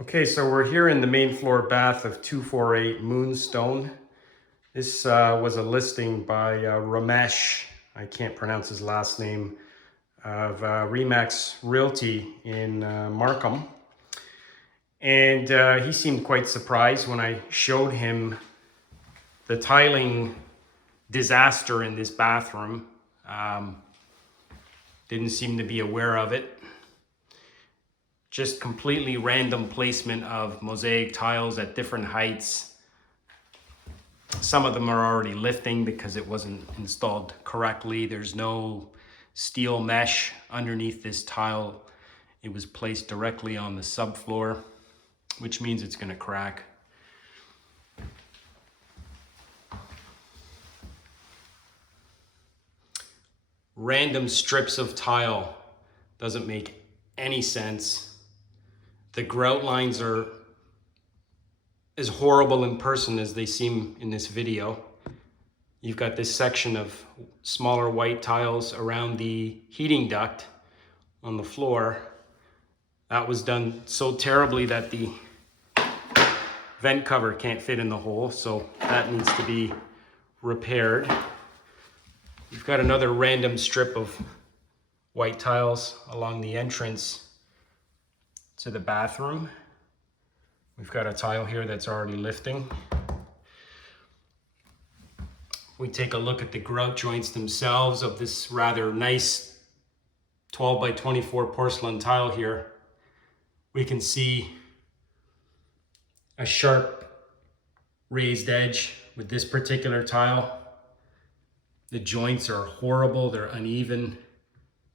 Okay, so we're here in the main floor bath of 248 Moonstone. This was a listing by Ramesh, I can't pronounce his last name, of Remax Realty in Markham. And he seemed quite surprised when I showed him the tiling disaster in this bathroom. Didn't seem to be aware of it. Just completely random placement of mosaic tiles at different heights. Some of them are already lifting because it wasn't installed correctly. There's no steel mesh underneath this tile. It was placed directly on the subfloor, which means it's going to crack. Random strips of tile. Doesn't make any sense. The grout lines are as horrible in person as they seem in this video. You've got this section of smaller white tiles around the heating duct on the floor. That was done so terribly that the vent cover can't fit in the hole, so that needs to be repaired. You've got another random strip of white tiles along the entrance to the bathroom. We've got a tile here that's already lifting. We take a look at the grout joints themselves of this rather nice 12 by 24 porcelain tile here. We can see a sharp raised edge with this particular tile. The joints are horrible, they're uneven.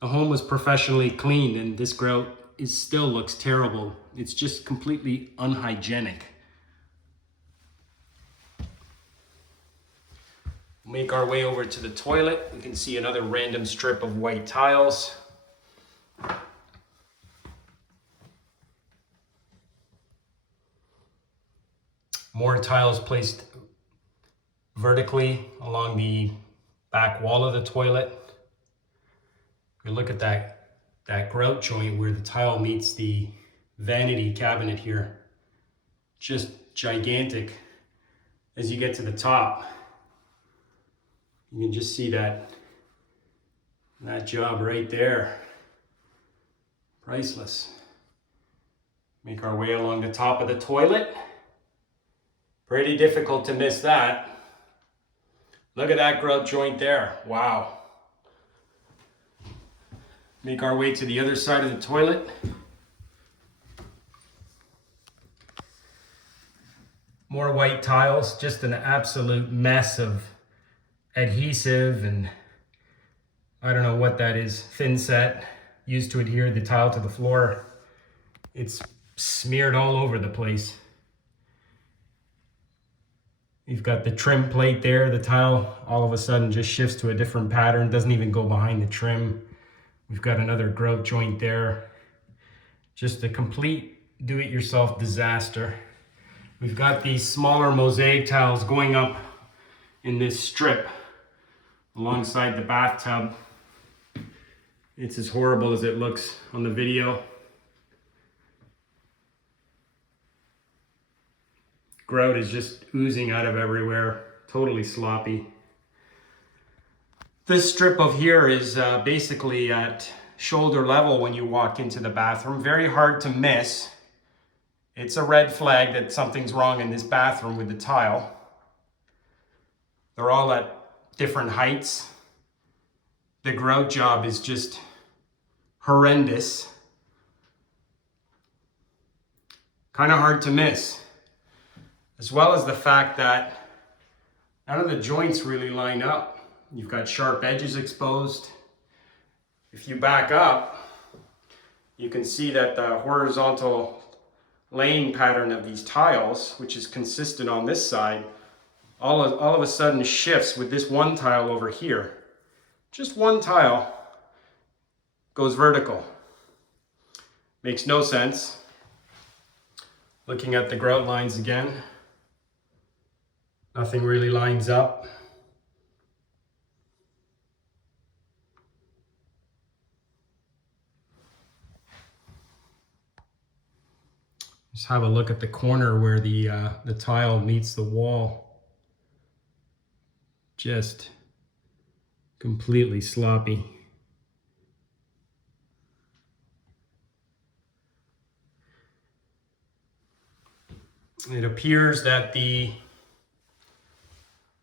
The home was professionally cleaned and this grout still looks terrible. It's just completely unhygienic. Make our way over to the toilet. We can see another random strip of white tiles. More tiles placed vertically along the back wall of the toilet. We look at that grout joint where the tile meets the vanity cabinet here. Just gigantic. As you get to the top, you can just see that job right there. Priceless. Make our way along the top of the toilet. Pretty difficult to miss that. Look at that grout joint there. Wow. Make our way to the other side of the toilet. More white tiles, just an absolute mess of adhesive and I don't know what that is, thin set used to adhere the tile to the floor. It's smeared all over the place. You've got the trim plate there. The tile all of a sudden just shifts to a different pattern, doesn't even go behind the trim. We've got another grout joint there. Just a complete do-it-yourself disaster. We've got these smaller mosaic tiles going up in this strip alongside the bathtub. It's as horrible as it looks on the video. Grout is just oozing out of everywhere, totally sloppy. This strip of here is basically at shoulder level when you walk into the bathroom. Very hard to miss. It's a red flag that something's wrong in this bathroom with the tile. They're all at different heights. The grout job is just horrendous. Kind of hard to miss. As well as the fact that none of the joints really line up. You've got sharp edges exposed. If you back up, you can see that the horizontal laying pattern of these tiles, which is consistent on this side, all of a sudden shifts with this one tile over here. Just one tile goes vertical. Makes no sense. Looking at the grout lines again, nothing really lines up. Just have a look at the corner where the tile meets the wall. Just completely sloppy. It appears that the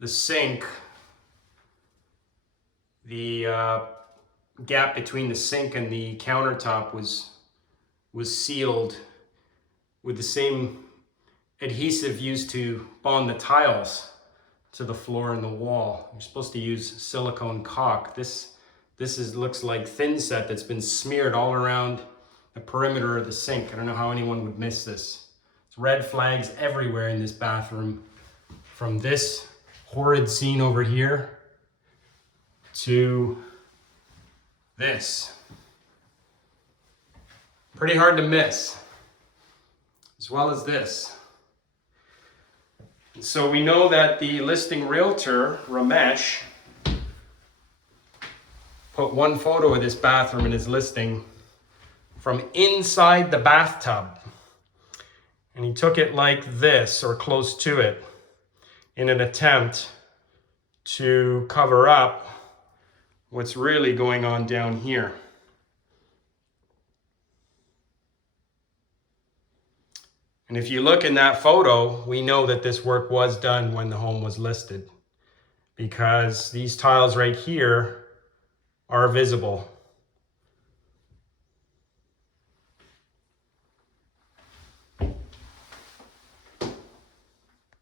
sink, the gap between the sink and the countertop was sealed with the same adhesive used to bond the tiles to the floor and the wall. You're supposed to use silicone caulk. This looks like thin set that's been smeared all around the perimeter of the sink. I don't know how anyone would miss this. It's red flags everywhere in this bathroom, from this horrid scene over here to this. Pretty hard to miss, as well as this. So we know that the listing realtor, Ramesh, put one photo of this bathroom in his listing from inside the bathtub. And he took it like this, or close to it, in an attempt to cover up what's really going on down here. And if you look in that photo, we know that this work was done when the home was listed, because these tiles right here are visible.